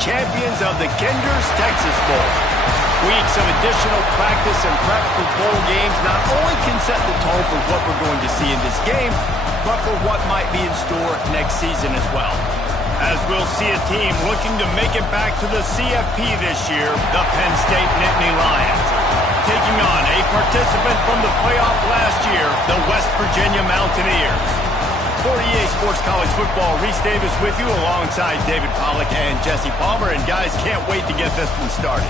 champions of the Kinder's Texas Bowl. Weeks of additional practice and prep for bowl games not only can set the tone for what we're going to see in this game, but for what might be in store next season as well. As we'll see a team looking to make it back to the CFP this year, the Penn State Nittany Lions. Taking on a participant from the playoff last year, the West Virginia Mountaineers. For EA Sports College Football, Reese Davis with you alongside David Pollack and Jesse Palmer. And guys, can't wait to get this one started.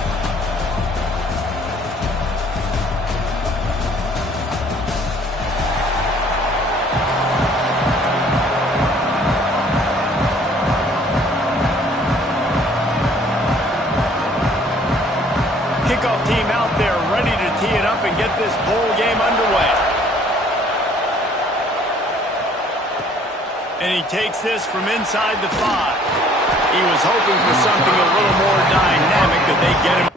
Kickoff team out there ready to tee it up and get this bowl game underway. And he takes this from inside the 5. He was hoping for something a little more dynamic, but they get him.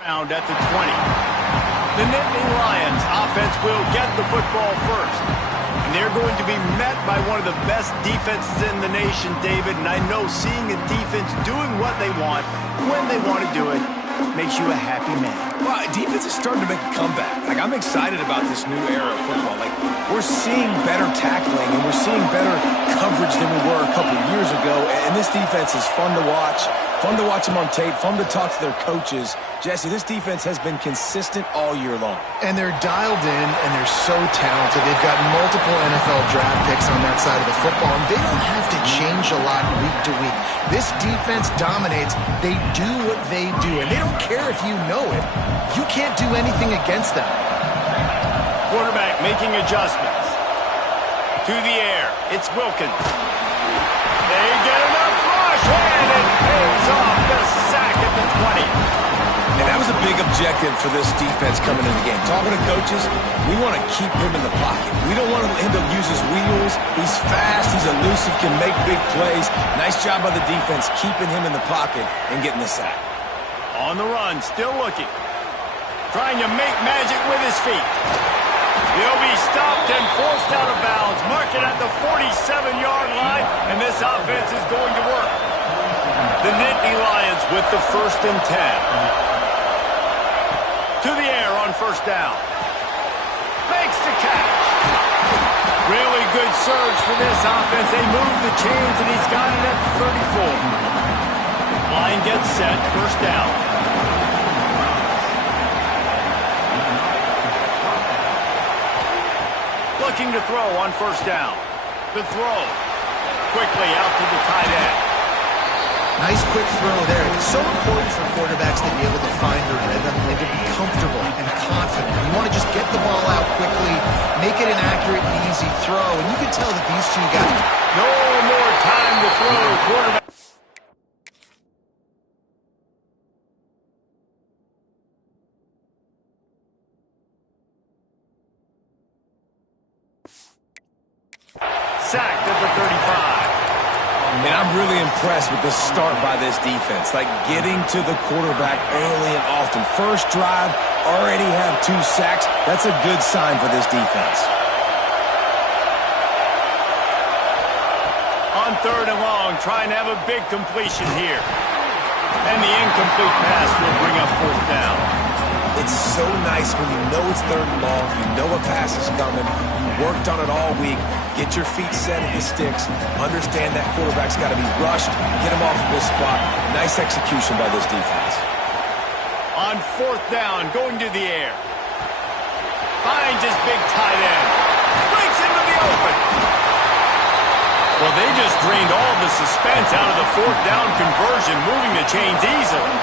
Round at the 20. The Nittany Lions offense will get the football first. And they're going to be met by one of the best defenses in the nation, David. And I know seeing a defense doing what they want, when they want to do it, makes you a happy man. Well, defense is starting to make a comeback. Like, I'm excited about this new era of football. Like, we're seeing better tackling and we're seeing better coverage than we were a couple years ago. And this defense is fun to watch. Fun to watch them on tape, fun to talk to their coaches. Jesse, this defense has been consistent all year long. And they're dialed in, and they're so talented. They've got multiple NFL draft picks on that side of the football, and they don't have to change a lot week to week. This defense dominates. They do what they do, and they don't care if you know it. You can't do anything against them. Quarterback making adjustments. To the air, it's Wilkins. They get enough rush, and it pays off the sack at the 20. And that was a big objective for this defense coming into the game. Talking to coaches, we want to keep him in the pocket. We don't want him to use his wheels. He's fast, he's elusive, can make big plays. Nice job by the defense keeping him in the pocket and getting the sack. On the run, still looking. Trying to make magic with his feet. He'll be stopped and forced out of bounds. Mark it at the 47-yard line, and this offense is going to work. The Nittany Lions with the 1st and 10. To the air on 1st down. Makes the catch. Really good surge for this offense. They move the chains, and he's got it at 34. Line gets set, 1st down. Looking to throw on 1st down. The throw. Quickly out to the tight end. Nice quick throw there. It's so important for quarterbacks to be able to find their rhythm and to be comfortable and confident. You want to just get the ball out quickly, make it an accurate and easy throw, and you can tell that these two guys... No more time to throw. Quarterback. Sacked at the 35. And I'm really impressed with the start by this defense. Like, getting to the quarterback early and often. First drive, already have 2 sacks. That's a good sign for this defense. On 3rd and long, trying to have a big completion here. And the incomplete pass will bring up 4th down. It's so nice when you know it's third and long, you know a pass is coming, you worked on it all week, get your feet set at the sticks, understand that quarterback's got to be rushed, get him off of this spot. Nice execution by this defense. On fourth down, going to the air. Finds his big tight end. Breaks into the open. Well, they just drained all the suspense out of the fourth down conversion, moving the chains easily.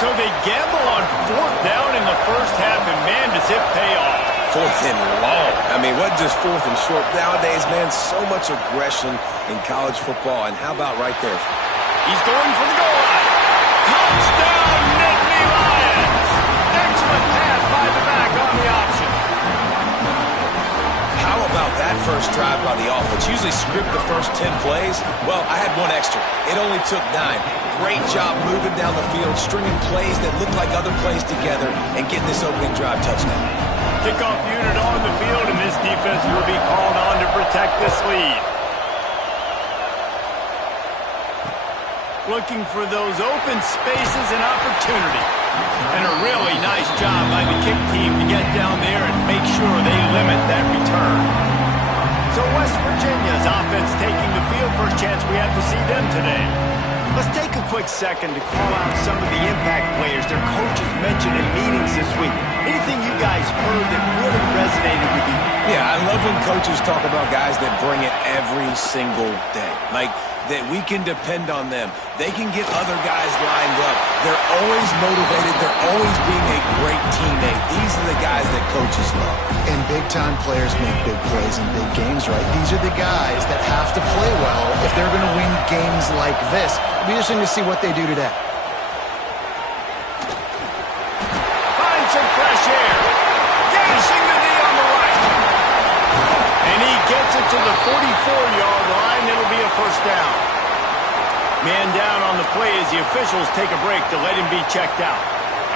So they gamble on fourth down in the first half, and man, does it pay off. Fourth and long. I mean, what just fourth and short? Nowadays, man, so much aggression in college football. And how about right there? He's going for the goal line. Touchdown, Nittany Lions! Excellent pass by the back on the option. How about that first drive by the offense? Usually script the first 10 plays. Well, I had one extra. It only took 9. Great job moving down the field, stringing plays that look like other plays together, and getting this opening drive touchdown. Kickoff unit on the field, and this defense will be called on to protect this lead. Looking for those open spaces and opportunity. And a really nice job by the kick team to get down there and make sure they limit that return. So West Virginia's offense taking the field. First chance we have to see them today. Let's take a quick second to call out some of the impact players their coaches mentioned in meetings this week. Anything you guys heard that really resonated with you? Yeah, I love when coaches talk about guys that bring it every single day. Like, that we can depend on them. They can get other guys lined up. They're always motivated. They're always being a great teammate. These are the guys that coaches love. And big-time players make big plays in big games, right? These are the guys that have to play well if they're going to win games like this. It'll be interesting to see what they do today. Find some fresh air. Gashing the knee on the right. And he gets it to the 44-yard line. It'll be a first down. Man down on the play as the officials take a break to let him be checked out.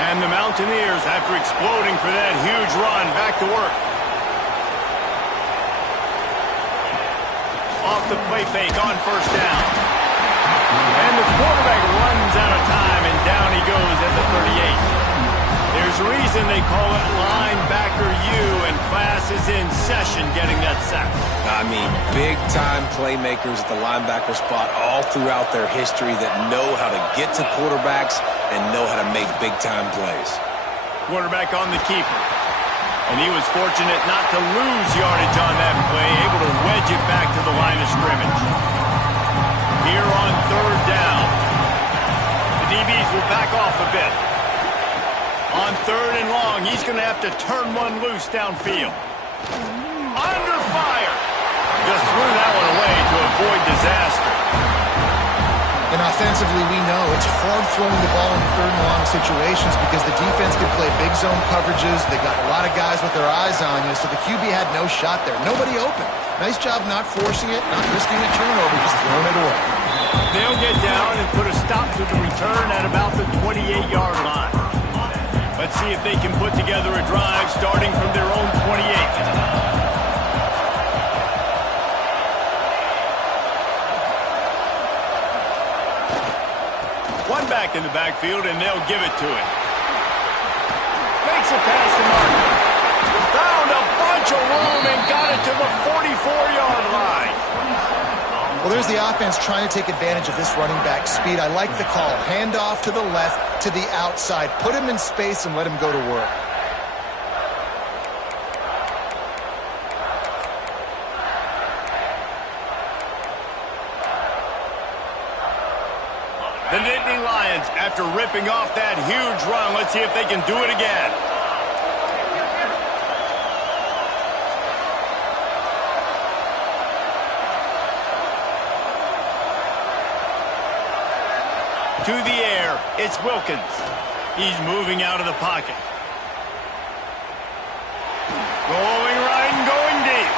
And the Mountaineers, after exploding for that huge run, back to work. Off the play fake on first down. And the quarterback runs out of time, and down he goes at the 38. There's a reason they call it linebacker U, and class is in session getting that sack. I mean, big-time playmakers at the linebacker spot all throughout their history that know how to get to quarterbacks and know how to make big-time plays. Quarterback on the keeper. And he was fortunate not to lose yardage on that play, able to wedge it back to the line of scrimmage. Here on third down, the DBs will back off a bit. On third and long, he's going to have to turn one loose downfield. Under fire. Just threw that one away to avoid disaster. And offensively, we know it's hard throwing the ball in third and long situations because the defense can play big zone coverages. They got a lot of guys with their eyes on you, so the QB had no shot there. Nobody open. Nice job not forcing it, not risking a turnover, just throwing it away. They'll get down and put a stop to the return at about the 28-yard line. Let's see if they can put together a drive starting from their own 28. One back in the backfield, and they'll give it to him. Makes it past the marker. Found a bunch of room and got it to the 44-yard line. Well, there's the offense trying to take advantage of this running back speed. I like the call. Hand off to the left, to the outside. Put him in space and let him go to work. The Nittany Lions, after ripping off that huge run, let's see if they can do it again. To the air, it's Wilkins. He's moving out of the pocket. Going right and going deep.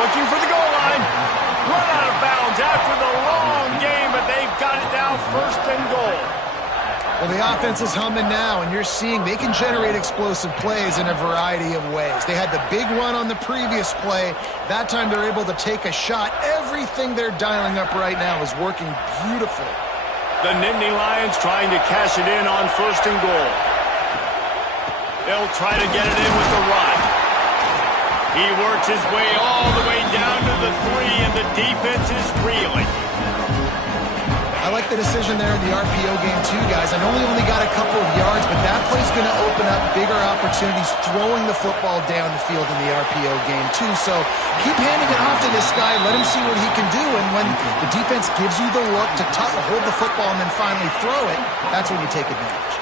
Looking for the goal line. Run out of bounds after the long game, but they've got it now first and goal. Well, the offense is humming now, and you're seeing they can generate explosive plays in a variety of ways. They had the big run on the previous play. That time they're able to take a shot. Everything they're dialing up right now is working beautifully. The Nittany Lions trying to cash it in on first and goal. He'll try to get it in with the run. He works his way all the way down to the 3, and the defense is reeling. I like the decision there in the RPO game too, guys. I know he only got a couple of yards, but that play's going to open up bigger opportunities throwing the football down the field in the RPO game too. So keep handing it off to this guy. Let him see what he can do. And when the defense gives you the look to hold the football and then finally throw it, that's when you take advantage.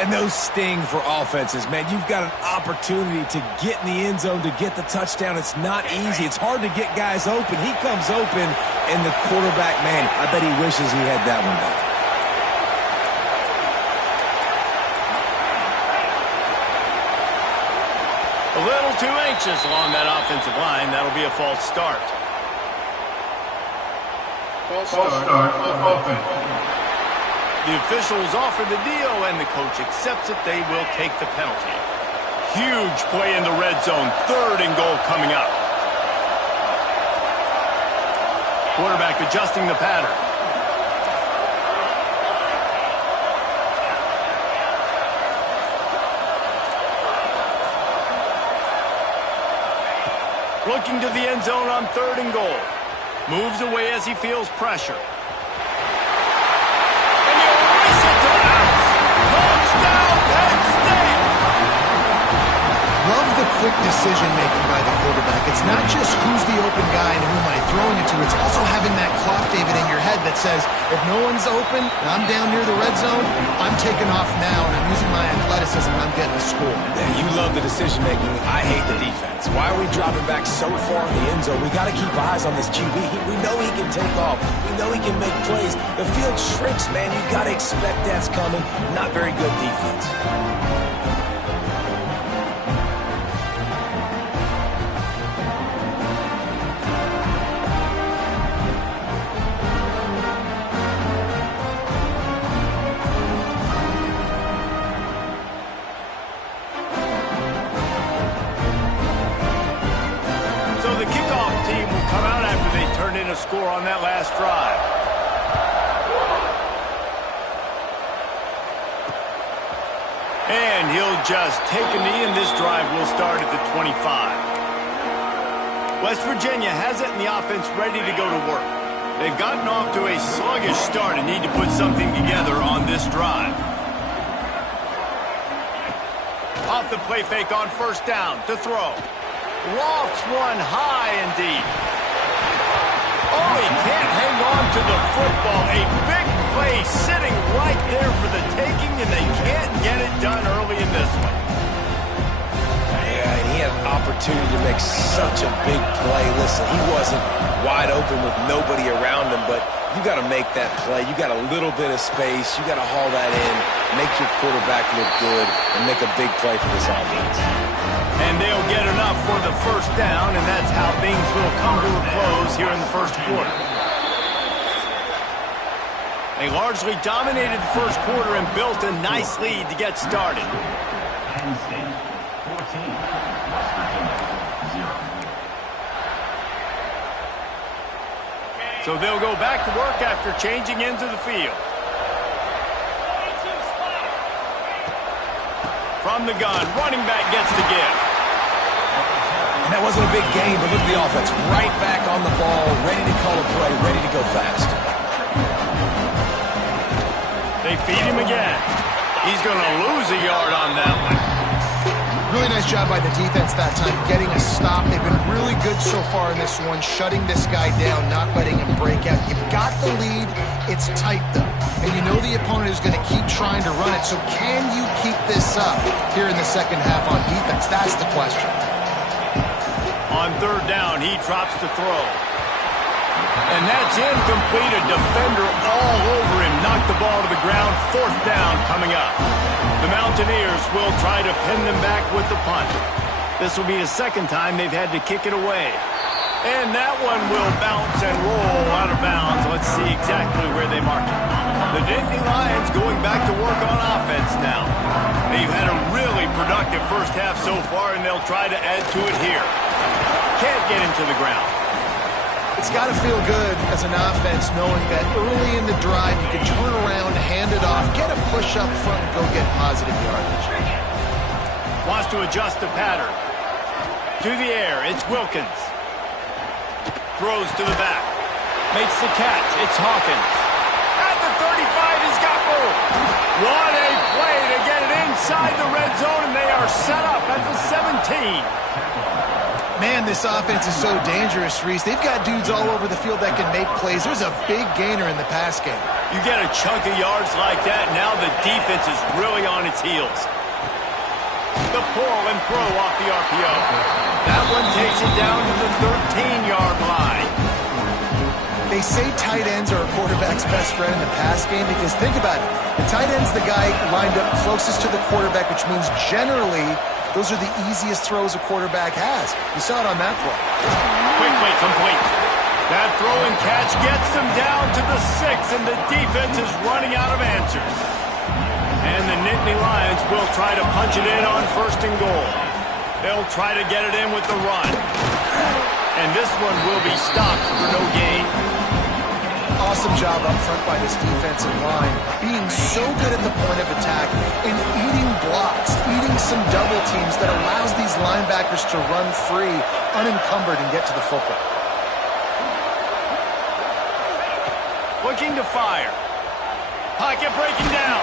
And those sting for offenses, man. You've got an opportunity to get in the end zone, to get the touchdown. It's not easy. It's hard to get guys open. He comes open, and the quarterback, man, I bet he wishes he had that one back. A little too anxious along that offensive line. That'll be a false start. False start offense. The officials offer the deal, and the coach accepts it. They will take the penalty. Huge play in the red zone. 3rd and goal coming up. Quarterback adjusting the pattern. Looking to the end zone on 3rd and goal. Moves away as he feels pressure. Penn State! Love the quick decision-making by the quarterback. It's not just who's the open guy and who am I throwing it to. It's also having that clock, David, in your head that says, if no one's open and I'm down near the red zone, I'm taking off now and I'm using my athleticism and I'm getting a score. Yeah, you love the decision-making. I hate the defense. Why are we dropping back so far in the end zone? We got to keep eyes on this QB. We know he can take off. We know he can make plays. The field shrinks, man. You got to expect that's coming. Not very good defense. A score on that last drive. And he'll just take a knee, and this drive will start at the 25. West Virginia has it in the offense ready to go to work. They've gotten off to a sluggish start and need to put something together on this drive. Off the play fake on 1st down to throw. Lofts one high and deep. Oh, he can't hang on to the football. A big play sitting right there for the taking, and they can't get it done early in this one. Yeah, and he had an opportunity to make such a big play. Listen, he wasn't wide open with nobody around him, but you got to make that play. You got a little bit of space. You got to haul that in, make your quarterback look good, and make a big play for this offense. And they'll get enough for the 1st down, and that's how things will come to a close here in the 1st quarter. They largely dominated the 1st quarter and built a nice lead to get started. Penn State 14, West Virginia 0. So they'll go back to work after changing into the field. From the gun, running back gets the give. And that wasn't a big gain, but look at the offense. Right back on the ball, ready to call a play, ready to go fast. They feed him again. He's going to lose a yard on that one. Really nice job by the defense that time, getting a stop. They've been really good so far in this one, shutting this guy down, not letting him break out. You've got the lead. It's tight, though. And you know the opponent is going to keep trying to run it. So can you keep this up here in the 2nd half on defense? That's the question. On 3rd down, he drops to throw. And that's incomplete. A defender all over him. Knocked the ball to the ground. 4th down coming up. The Mountaineers will try to pin them back with the punt. This will be the 2nd time they've had to kick it away. And that one will bounce and roll out of bounds. Let's see exactly where they mark it. The Nittany Lions going back to work on offense now. They've had a really productive 1st half so far, and they'll try to add to it here. Can't get into the ground. It's got to feel good as an offense knowing that early in the drive you can turn around, hand it off, get a push up front, and go get positive yardage. Wants to adjust the pattern. To the air, it's Wilkins. Throws to the back. Makes the catch. It's Hawkins. At the 35, he's got room. What a play to get it inside the red zone, and they are set up at the 17. Man, this offense is so dangerous, Reese. They've got dudes all over the field that can make plays. There's a big gainer in the pass game. You get a chunk of yards like that, now the defense is really on its heels. The pull and throw off the RPO. That one takes it down to the 13-yard line. They say tight ends are a quarterback's best friend in the pass game because think about it. The tight end's the guy lined up closest to the quarterback, which means generally those are the easiest throws a quarterback has. You saw it on that play. Quickly complete. That throw and catch gets them down to the 6, and the defense is running out of answers. And the Nittany Lions will try to punch it in on 1st and goal. They'll try to get it in with the run. And this one will be stopped for no gain. Awesome job up front by this defensive line, being so good at the point of attack and eating blocks, eating some double teams that allows these linebackers to run free, unencumbered, and get to the football. Looking to fire. Pocket breaking down.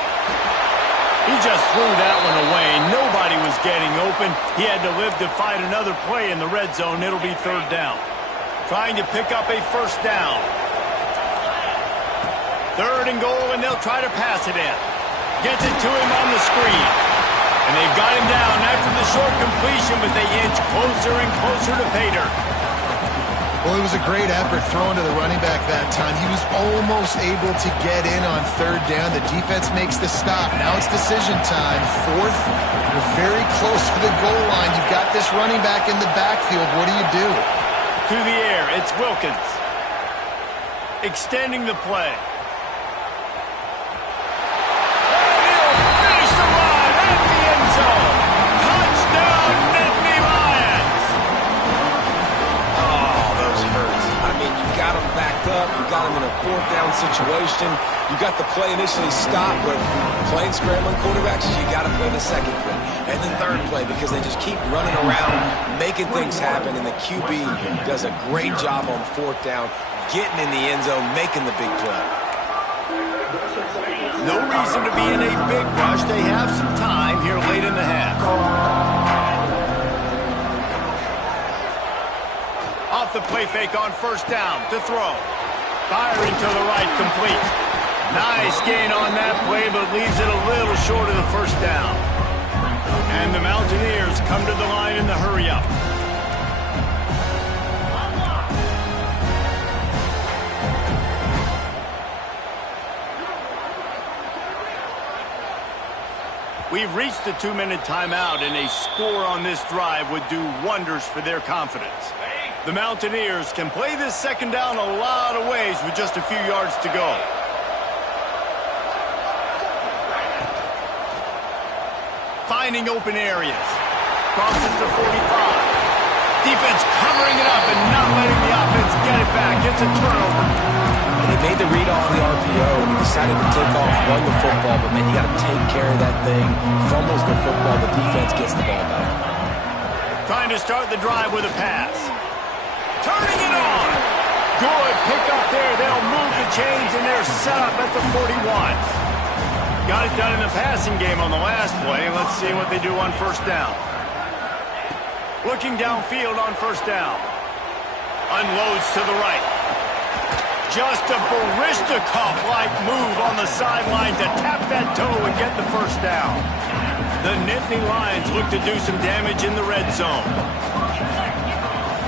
He just threw that one away. Nobody was getting open. He had to live to fight another play in the red zone. It'll be 3rd down. Trying to pick up a 1st down. 3rd and goal, and they'll try to pass it in. Gets it to him on the screen. And they've got him down after the short completion, but they inch closer and closer to pay dirt. Well, it was a great effort throwing to the running back that time. He was almost able to get in on 3rd down. The defense makes the stop. Now it's decision time. 4th, we're very close to the goal line. You've got this running back in the backfield. What do you do? To the air, it's Wilkins. Extending the play. Up. You got him in a 4th down situation. You got the play initially stopped, but playing scrambling quarterbacks, you got to play the 2nd play and the 3rd play because they just keep running around, making things happen, and the QB does a great job on 4th down, getting in the end zone, making the big play. No reason to be in a big rush. They have some time here late in the half. Off the play fake on 1st down to throw. Firing to the right, complete. Nice gain on that play, but leaves it a little short of the 1st down. And the Mountaineers come to the line in the hurry-up. We've reached the 2-minute timeout, and a score on this drive would do wonders for their confidence. The Mountaineers can play this 2nd down a lot of ways with just a few yards to go. Finding open areas. Crosses the 45. Defense covering it up and not letting the offense get it back. Gets a turnover. And he made the read off the RPO, and he decided to take off, run the football, but man, you got to take care of that thing. Fumbles the football, the defense gets the ball back. Trying to start the drive with a pass. Turning it on. Good pick up there. They'll move the chains, and they're set up at the 41. Got it done in the passing game on the last play. Let's see what they do on 1st down. Looking downfield on 1st down. Unloads to the right. Just a Baryshnikov-like move on the sideline to tap that toe and get the 1st down. The Nittany Lions look to do some damage in the red zone.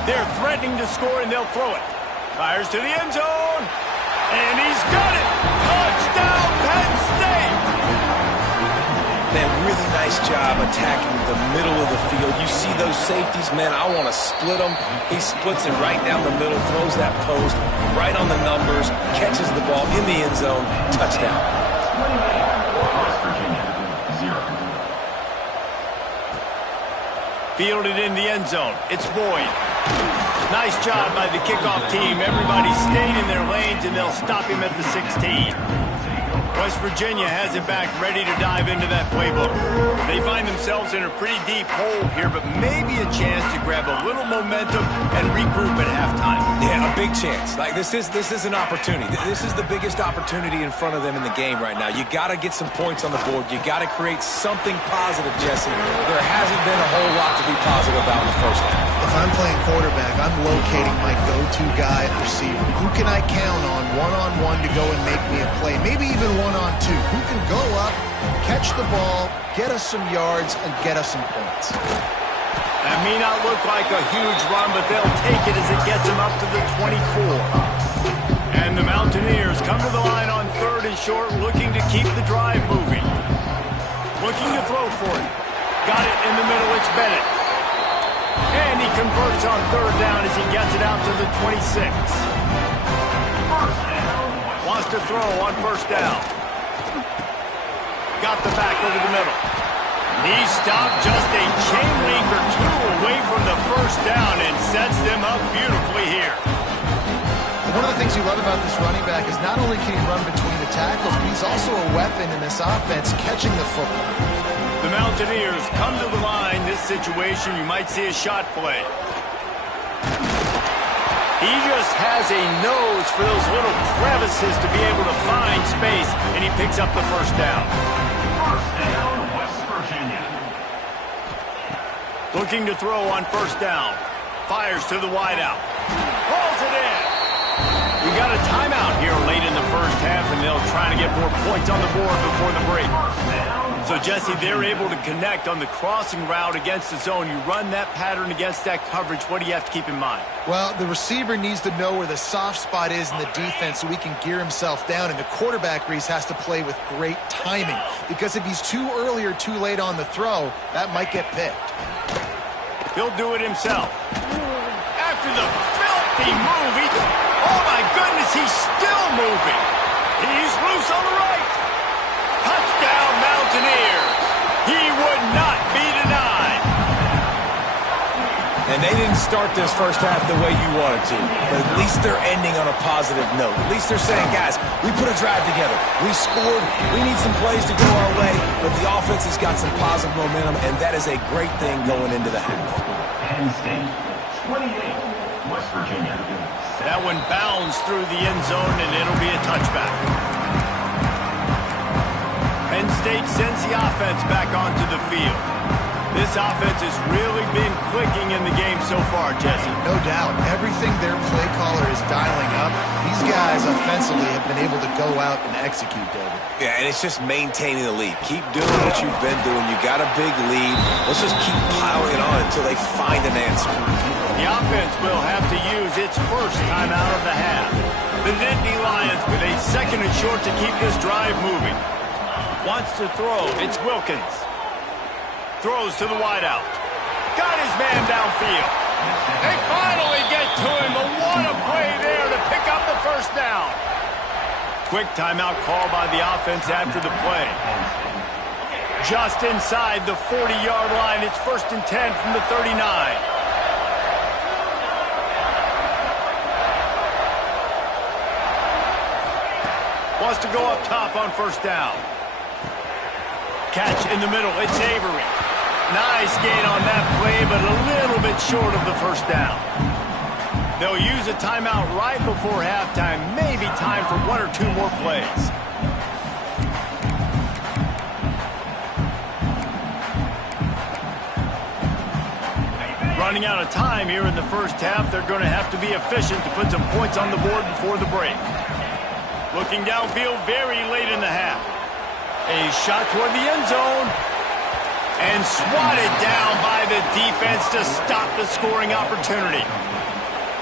They're threatening to score, and they'll throw it. Fires to the end zone. And he's got it. Touchdown, Penn State. Man, really nice job attacking the middle of the field. You see those safeties, man, I want to split them. He splits it right down the middle, throws that post right on the numbers, catches the ball in the end zone. Touchdown. West Virginia, 0. Fielded in the end zone. It's Boyd. Nice job by the kickoff team. Everybody stayed in their lanes, and they'll stop him at the 16. West Virginia has it back, ready to dive into that playbook. They find themselves in a pretty deep hole here, but maybe a chance to grab a little momentum and regroup at halftime. Yeah, a big chance. Like this is an opportunity. This is the biggest opportunity in front of them in the game right now. You got to get some points on the board. You got to create something positive, Jesse. There hasn't been a whole lot to be positive about in the first half. If I'm playing quarterback, I'm locating my go-to guy at receiver. Who can I count on one-on-one to go and make me a play? Maybe even one-on-two. Who can go up, catch the ball, get us some yards, and get us some points? That may not look like a huge run, but they'll take it as it gets them up to the 24. And the Mountaineers come to the line on 3rd and short, looking to keep the drive moving. Looking to throw for it. Got it in the middle. It's Bennett. And he converts on 3rd down as he gets it out to the 26. Wants to throw on 1st down. Got the back over the middle. He stopped just a chain link or two away from the 1st down and sets them up beautifully here. One of the things you love about this running back is not only can he run between the tackles, but he's also a weapon in this offense catching the football. The Mountaineers come to the line. This situation, you might see a shot play. He just has a nose for those little crevices to be able to find space, and he picks up the 1st down. First down, West Virginia. Looking to throw on 1st down. Fires to the wideout. Rolls it in. We got a timeout here late in the 1st half, and they'll try to get more points on the board before the break. So, Jesse, they're able to connect on the crossing route against the zone. You run that pattern against that coverage. What do you have to keep in mind? Well, the receiver needs to know where the soft spot is in the defense so he can gear himself down, and the quarterback, Reese, has to play with great timing, because if he's too early or too late on the throw, that might get picked. He'll do it himself. After the filthy move, oh my goodness, he's still moving. He's loose on the right. Touchdown, Mountaineers. He would not be denied. And they didn't start this 1st half the way you wanted to, but at least they're ending on a positive note. At least they're saying, guys, we put a drive together. We scored. We need some plays to go our way, but the offense has got some positive momentum, and that is a great thing going into the half. Penn State, 28, West Virginia. That one bounds through the end zone, and it'll be a touchback. Penn State sends the offense back onto the field. This offense has really been clicking in the game so far, Jesse. No doubt. Everything their play caller is dialing up, these guys offensively have been able to go out and execute, David. Yeah, and it's just maintaining the lead. Keep doing what you've been doing. You got a big lead. Let's just keep piling it on until they find an answer. The offense will have to use its 1st time out of the half. The Nittany Lions with a 2nd and short to keep this drive moving. Wants to throw. It's Wilkins. Throws to the wideout. Got his man downfield. They finally get to him, but what a play there to pick up the 1st down. Quick timeout call by the offense after the play. Just inside the 40-yard line. It's 1st and 10 from the 39. Wants to go up top on 1st down. Catch in the middle. It's Avery. Nice gain on that play, but a little bit short of the 1st down. They'll use a timeout right before halftime. Maybe time for 1 or 2 more plays. Running out of time here in the 1st half. They're going to have to be efficient to put some points on the board before the break. Looking downfield very late in the half. A shot toward the end zone. And swatted down by the defense to stop the scoring opportunity.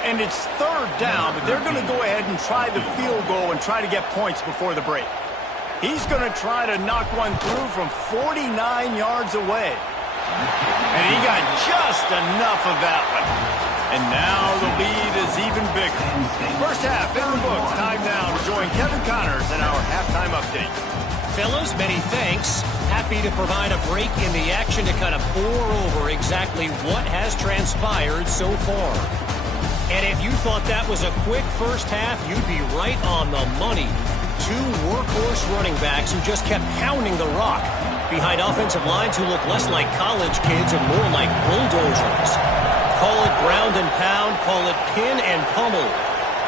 And it's 3rd down, but they're going to go ahead and try the field goal and try to get points before the break. He's going to try to knock one through from 49 yards away. And he got just enough of that one. And now the lead is even bigger. 1st half in the books. Time now to join Kevin Connors in our halftime update. Fellas, many thanks. Happy to provide a break in the action to kind of pour over exactly what has transpired so far. And if you thought that was a quick 1st half, you'd be right on the money. two workhorse running backs who just kept pounding the rock behind offensive lines who look less like college kids and more like bulldozers. Call it ground and pound, call it pin and pummel.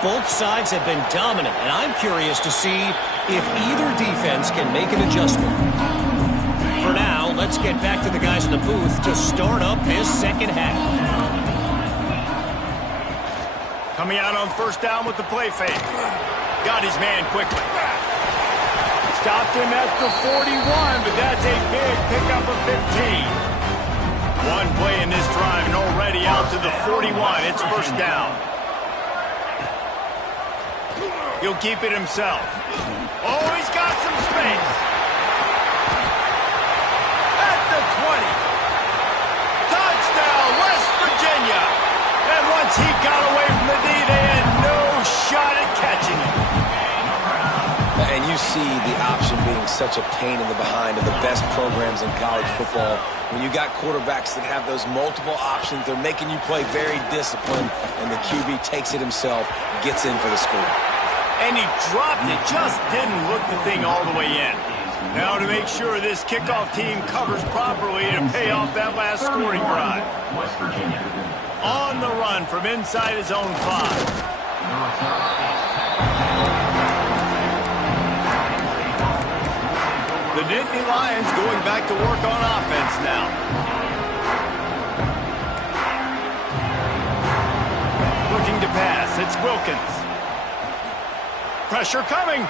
Both sides have been dominant, and I'm curious to see if either defense can make an adjustment. For now, let's get back to the guys in the booth to start up this second half. Coming out on first down with the play fake. Got his man quickly. Stopped him at the 41, but that's a big pickup of 15. One play in this drive and already out to the 41. It's first down. He'll keep it himself. Oh, he's got some space. At the 20. Touchdown, West Virginia. And once he got away from the D, they had no shot at catching him. And you see the option being such a pain in the behind of the best programs in college football. When you got quarterbacks that have those multiple options, they're making you play very disciplined, and the QB takes it himself, gets in for the score. And he dropped it, just didn't look the thing all the way in. Now to make sure this kickoff team covers properly to pay off that last scoring drive. West Virginia. On the run from inside his own 5. The Nittany Lions going back to work on offense now. Looking to pass. It's Wilkins. Pressure coming.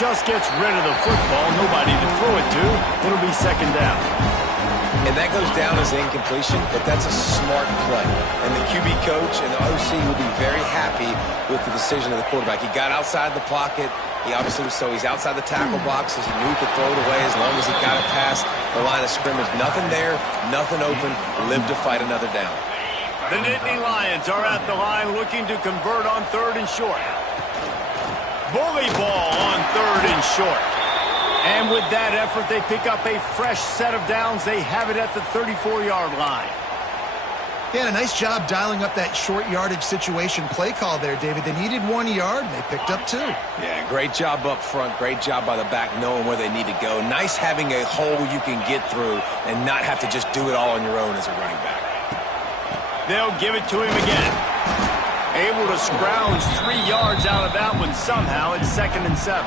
Just gets rid of the football. Nobody to throw it to. It'll be second down. And that goes down as incompletion, but that's a smart play. And the QB coach and the OC will be very happy with the decision of the quarterback. He got outside the pocket. He obviously was he's outside the tackle box, as he knew he could throw it away as long as he got it past the line of scrimmage. Nothing there, nothing open. Live to fight another down. The Nittany Lions are at the line looking to convert on third and short. Bully ball on third and short. And with that effort, they pick up a fresh set of downs. They have it at the 34-yard line. Yeah, a nice job dialing up that short yardage situation play call there, David. They needed 1 yard, and they picked up 2. Yeah, great job up front. Great job by the back knowing where they need to go. Nice having a hole you can get through and not have to just do it all on your own as a running back. They'll give it to him again. Able to scrounge 3 yards out of that one somehow. It's 2nd and 7.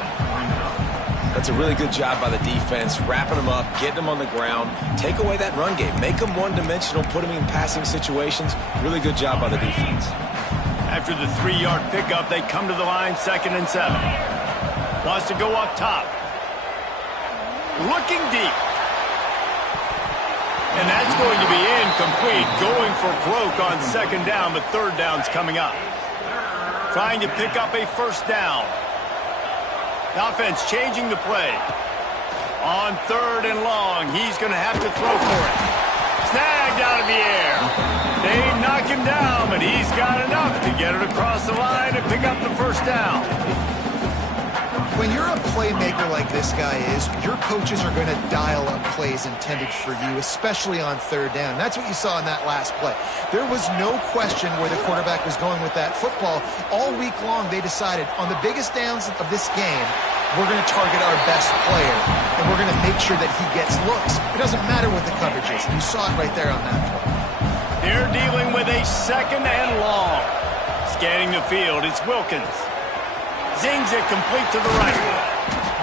That's a really good job by the defense, wrapping them up, getting them on the ground, take away that run game, make them one-dimensional, put them in passing situations. Really good job by the defense. After the 3-yard pickup, they come to the line, 2nd and 7. Wants to go up top. Looking deep. And that's going to be incomplete. Going for broke on 2nd down, but 3rd down's coming up. Trying to pick up a first down. Offense changing the play. On 3rd and long, he's going to have to throw for it. Snagged out of the air. They knock him down, but he's got enough to get it across the line and pick up the first down. When you're a playmaker like this guy is, your coaches are going to dial up plays intended for you, especially on 3rd down. That's what you saw in that last play. There was no question where the quarterback was going with that football. All week long, they decided on the biggest downs of this game, we're going to target our best player, and we're going to make sure that he gets looks. It doesn't matter what the coverage is. You saw it right there on that play. They're dealing with a 2nd and long. Scanning the field, it's Wilkins. Zings it complete to the right.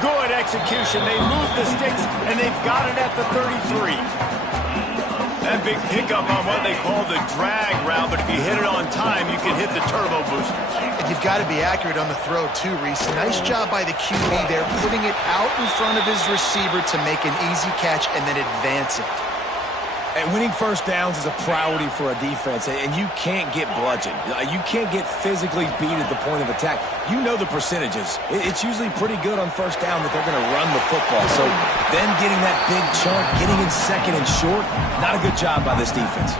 Good execution. They move the sticks, and they've got it at the 33. That big pickup on what they call the drag route, but if you hit it on time, you can hit the turbo boosters. And you've got to be accurate on the throw, too, Reese. Nice job by the QB there, putting it out in front of his receiver to make an easy catch and then advance it. And winning first downs is a priority for a defense, and you can't get bludgeoned. You can't get physically beat at the point of attack. You know the percentages. It's usually pretty good on first down that they're going to run the football. So then getting that big chunk, getting in 2nd and short, not a good job by this defense.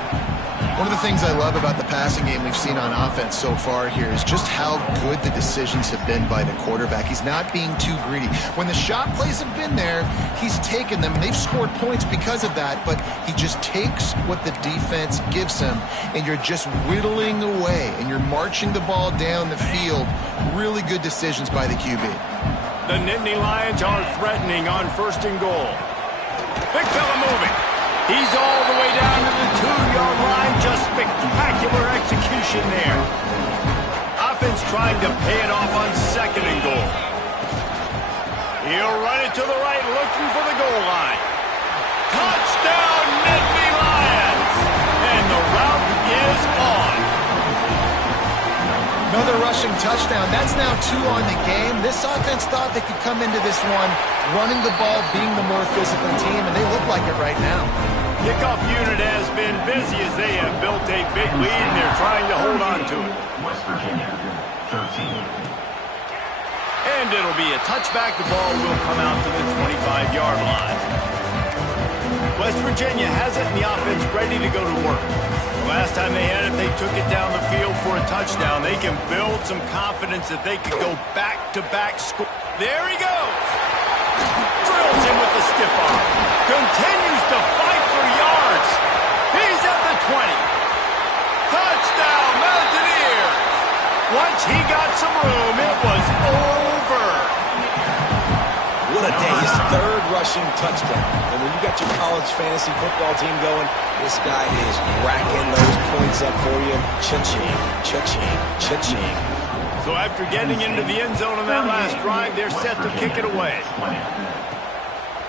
One of the things I love about the passing game we've seen on offense so far here is just how good the decisions have been by the quarterback. He's not being too greedy. When the shot plays have been there, he's taken them. They've scored points because of that, but he just takes what the defense gives him, and you're just whittling away, and you're marching the ball down the field. Really good decisions by the QB. The Nittany Lions are threatening on 1st and goal. Big fella moving. He's all the way down to the 2-yard line. Just spectacular execution there. Offense trying to pay it off on 2nd and goal. He'll run it to the right, looking for the goal line. Touchdown, Nittany Lions! And the route is on. Another rushing touchdown. That's now 2 on the game. This offense thought they could come into this one running the ball, being the more physical team, and they look like it right now. Kickoff unit has been busy as they have built a big lead, and they're trying to hold on to it. West Virginia, 13. And it'll be a touchback. The ball will come out to the 25-yard line. West Virginia has it, and the offense ready to go to work. The last time they had it, they took it down the field for a touchdown. They can build some confidence that they could go back-to-back score. There he goes. Drills him with the stiff arm. Continues to fight for yards. He's at the 20. Touchdown, Mountaineers. Once he got some room, it was over. What a day. His 3rd rushing touchdown. And when you got your college fantasy football team going, this guy is racking those points up for you. Cha-ching, cha-ching, cha-ching. So after getting into the end zone on that last drive, they're set to kick it away.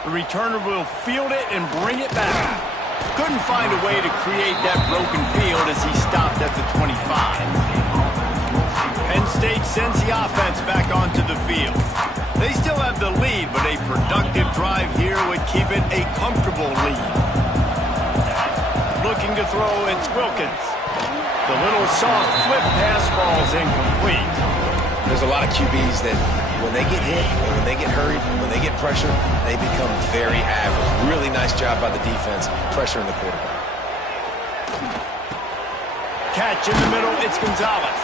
The returner will field it and bring it back. Couldn't find a way to create that broken field as he stopped at the 25. Penn State sends the offense back onto the field. They still have the lead, but a productive drive here would keep it a comfortable lead. Looking to throw, it's Wilkins. The little soft flip pass falls incomplete. There's a lot of QBs that when they get hit, and when they get hurried, and when they get pressure, they become very average. Really nice job by the defense, pressuring the quarterback. Catch in the middle, it's Gonzalez.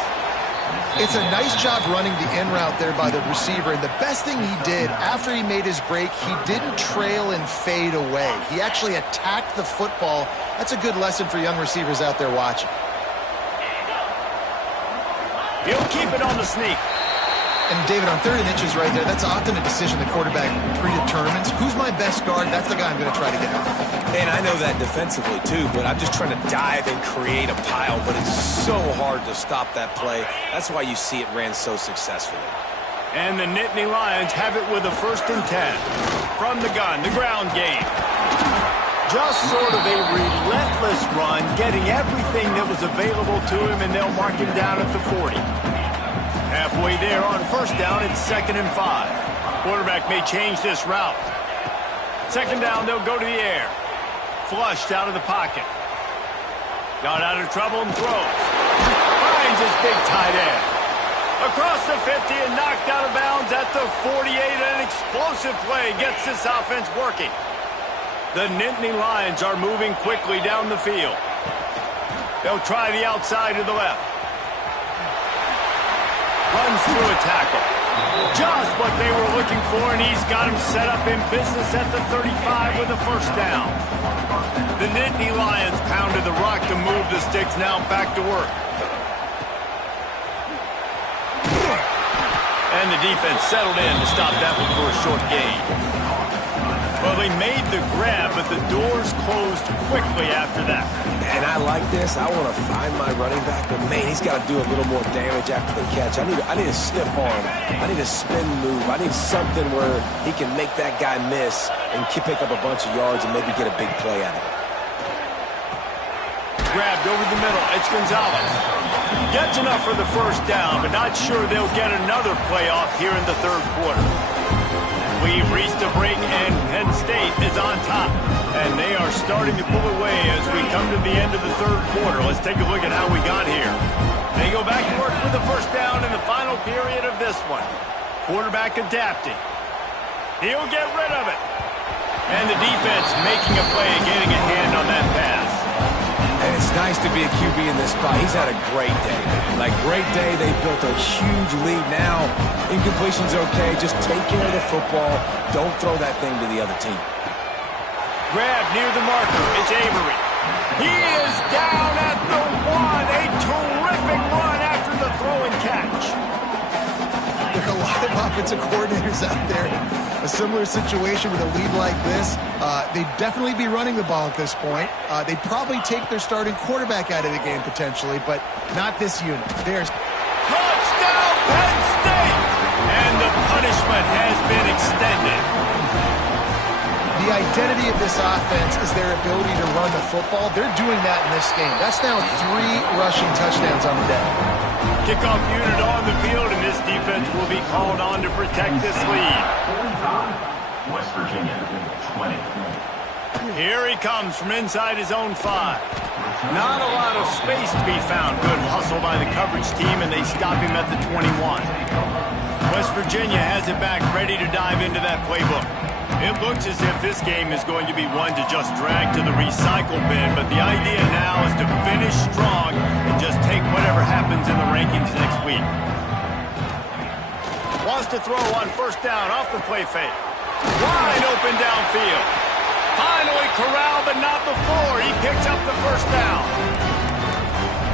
It's a nice job running the in route there by the receiver, and the best thing he did after he made his break, he didn't trail and fade away. He actually attacked the football. That's a good lesson for young receivers out there watching. He'll keep it on the sneak. And David, on 3rd and inches right there, that's often a decision the quarterback predetermines. Who's my best guard? That's the guy I'm going to try to get off. And I know that defensively, too, but I'm just trying to dive and create a pile, but it's so hard to stop that play. That's why you see it ran so successfully. And the Nittany Lions have it with a 1st and 10. From the gun, the ground game. Just sort of a relentless run, getting everything that was available to him, and they'll mark him down at the 40. Halfway there on 1st down, it's 2nd and 5. Quarterback may change this route. 2nd down, they'll go to the air. Flushed out of the pocket. Got out of trouble and throws. Finds his big tight end. Across the 50 and knocked out of bounds at the 48. An explosive play gets this offense working. The Nittany Lions are moving quickly down the field. They'll try the outside to the left. Runs through a tackle. Just what they were looking for, and he's got him set up in business at the 35 with a 1st down. The Nittany Lions pounded the rock to move the sticks, now back to work. And the defense settled in to stop that one for a short gain. Well, they made the grab, but the doors closed quickly after that. And I like this. I want to find my running back, but man, he's got to do a little more damage after the catch. I need a stiff arm. I need a spin move. I need something where he can make that guy miss and pick up a bunch of yards and maybe get a big play out of it. Grabbed over the middle. It's Gonzalez. Gets enough for the 1st down, but not sure they'll get another play off here in the 3rd quarter. We've reached a break, and Penn State is on top. And they are starting to pull away as we come to the end of the 3rd quarter. Let's take a look at how we got here. They go back to work with the 1st down in the final period of this one. Quarterback adapting. He'll get rid of it. And the defense making a play and getting a hand on that pass. And It's nice to be a QB in this spot. He's had a great day, man. Like, great day. They built a huge lead. Now, incompletion's okay. Just take care of the football. Don't throw that thing to the other team. Grab near the marker. It's Avery. He is down at the 1. A terrific run after the throw and catch. There are a lot of offensive coordinators out there. A similar situation with a lead like this. They'd definitely be running the ball at this point. They'd probably take their starting quarterback out of the game potentially, but not this unit. There's touchdown, Penn State! And the punishment has been extended. the identity of this offense is their ability to run the football. They're doing that in this game. That's now 3 rushing touchdowns on the day. Kickoff unit on the field, and this defense will be called on to protect this lead. West Virginia, 20. Here he comes from inside his own 5. Not a lot of space to be found. Good hustle by the coverage team, and they stop him at the 21. West Virginia has it back, ready to dive into that playbook. It looks as if this game is going to be one to just drag to the recycle bin, but the idea now is to finish strong and just take whatever happens in the rankings next week. Wants to throw on first down off the play fake. Wide open downfield. Finally corralled, but not before. He picks up the first down.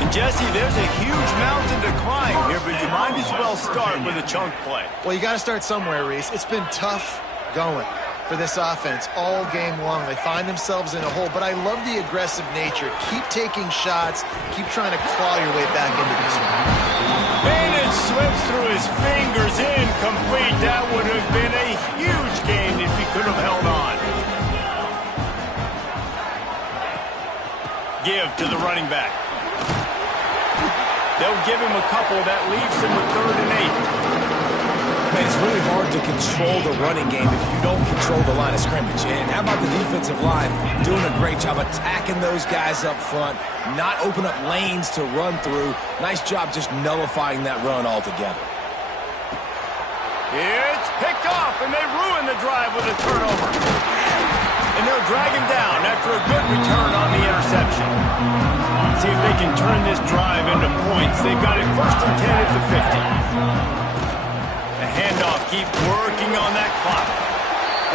And Jesse, there's a huge mountain to climb here, but you might as well start with a chunk play. Well, you got to start somewhere, Reese. It's been tough going for this offense all game long. They find themselves in a hole, but I love the aggressive nature. Keep taking shots. Keep trying to claw your way back into this one. And it slips through his fingers, incomplete. That would have been a huge gain if he could have held on. Give to the running back. They'll give him a couple. That leaves him with 3rd and 8. Man, it's really hard to control the running game if you don't control the line of scrimmage. And how about the defensive line doing a great job attacking those guys up front, not open up lanes to run through. Nice job just nullifying that run altogether. It's picked off, and they ruin the drive with a turnover. And they'll drag him down after a good return on the interception. See if they can turn this drive into points. They've got it 1st and 10 at the 50. The handoff, keep working on that clock.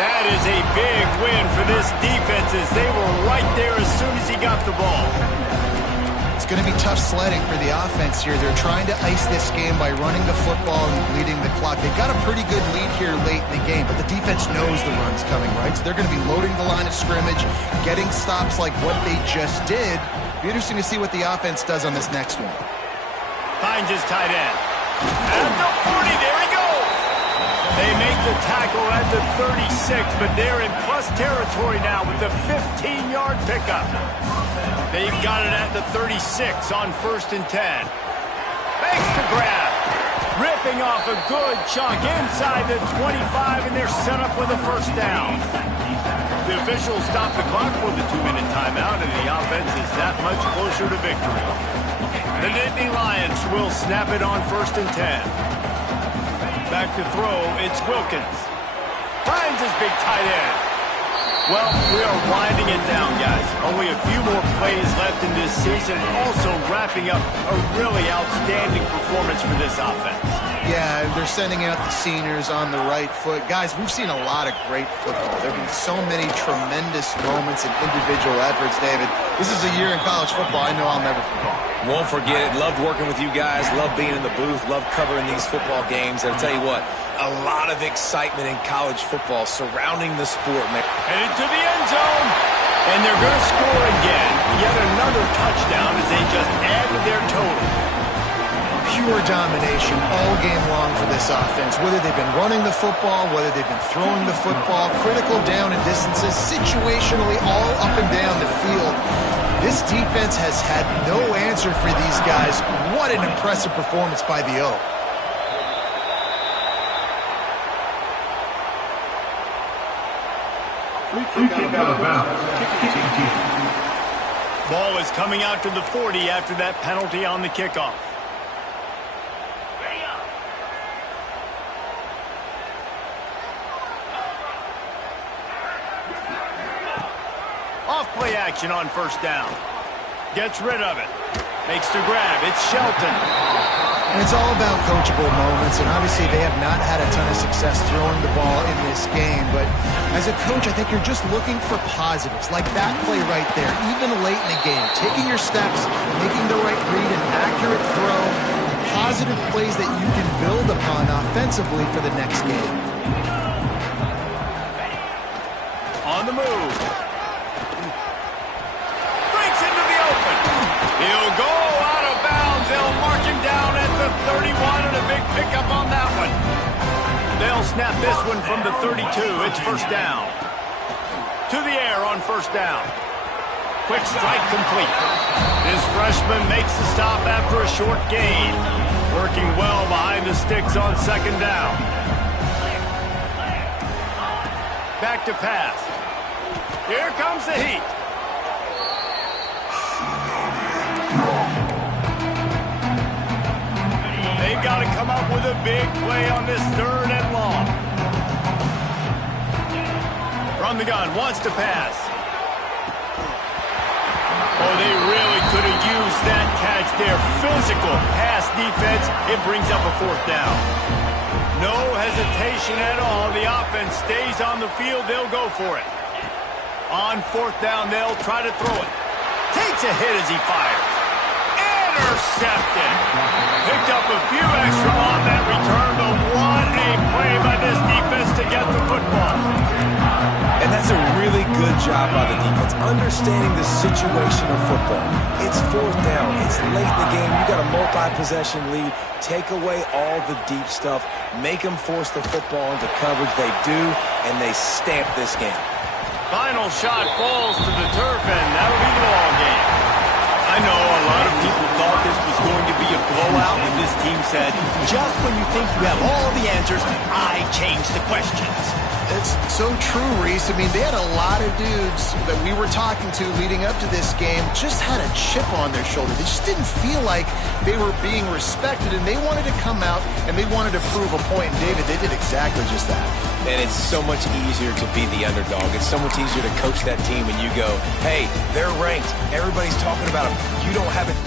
That is a big win for this defense as they were right there as soon as he got the ball. It's going to be tough sledding for the offense here. They're trying to ice this game by running the football and bleeding the clock. They've got a pretty good lead here late in the game, but the defense knows the run's coming, right? So they're going to be loading the line of scrimmage, getting stops like what they just did. Be interesting to see what the offense does on this next one. Finds his tight end. At the 40, there he goes. They make the tackle at the 36, but they're in plus territory now with the 15-yard pickup. They've got it at the 36 on 1st and 10. Makes the grab. Ripping off a good chunk inside the 25, and they're set up with a first down. The officials stop the clock for the 2-minute timeout, and the offense is that much closer to victory. The Nittany Lions will snap it on 1st and 10. Back to throw, it's Wilkins. Finds his big tight end. Well, we are winding it down, guys. Only a few more plays left in this season. Also wrapping up a really outstanding performance for this offense. Yeah, they're sending out the seniors on the right foot. Guys, we've seen a lot of great football. There have been so many tremendous moments and individual efforts, David. This is a year in college football I know I'll never forget. Won't forget it. Loved working with you guys. Loved being in the booth. Loved covering these football games. And I'll tell you what, a lot of excitement in college football surrounding the sport, man. Headed to the end zone. And they're going to score again. Yet another touchdown as they just add to their total. Pure domination all game long for this offense. Whether they've been running the football, whether they've been throwing the football, critical down and distances, situationally all up and down the field. This defense has had no answer for these guys. What an impressive performance by the O. Free kick out of bounds. Ball is coming out to the 40 after that penalty on the kickoff. Off play action on first down. Gets rid of it. Makes the grab. It's Shelton. And it's all about coachable moments, and obviously they have not had a ton of success throwing the ball in this game, but as a coach, I think you're just looking for positives, like that play right there, even late in the game, taking your steps, making the right read, an accurate throw, positive plays that you can build upon offensively for the next game. On the move. Breaks into the open. He'll go out of bounds. They'll mark him down at the 31, and a big pickup on that one. They'll snap this one from the 32. It's first down. To the air on first down. Quick strike complete. This freshman makes the stop after a short gain. Working well behind the sticks on second down. Back to pass. Here comes the heat. They've got to come up with a big play on this third and long. From the gun, wants to pass. Oh, they really could have used that catch there. Physical pass defense. It brings up a fourth down. No hesitation at all. The offense stays on the field. They'll go for it. On fourth down, they'll try to throw it. Takes a hit as he fires. Intercepted. Picked up a few extra on that return, but what a play by this defense to get the football. And that's a really good job by the defense, understanding the situation of football. It's fourth down. It's late in the game. You got a multi-possession lead. Take away all the deep stuff. Make them force the football into coverage. They do, and they stamp this game. Final shot falls to the turf, and that'll be the ball game. I know a lot of people thought this was going to be a blowout, and this team said, just when you think you have all the answers, I change the questions. It's so true, Reese. I mean, they had a lot of dudes that we were talking to leading up to this game just had a chip on their shoulder. They just didn't feel like they were being respected, and they wanted to come out and they wanted to prove a point. And David, they did exactly just that. And it's so much easier to be the underdog. It's so much easier to coach that team when you go, hey, they're ranked. Everybody's talking about them. You don't have it.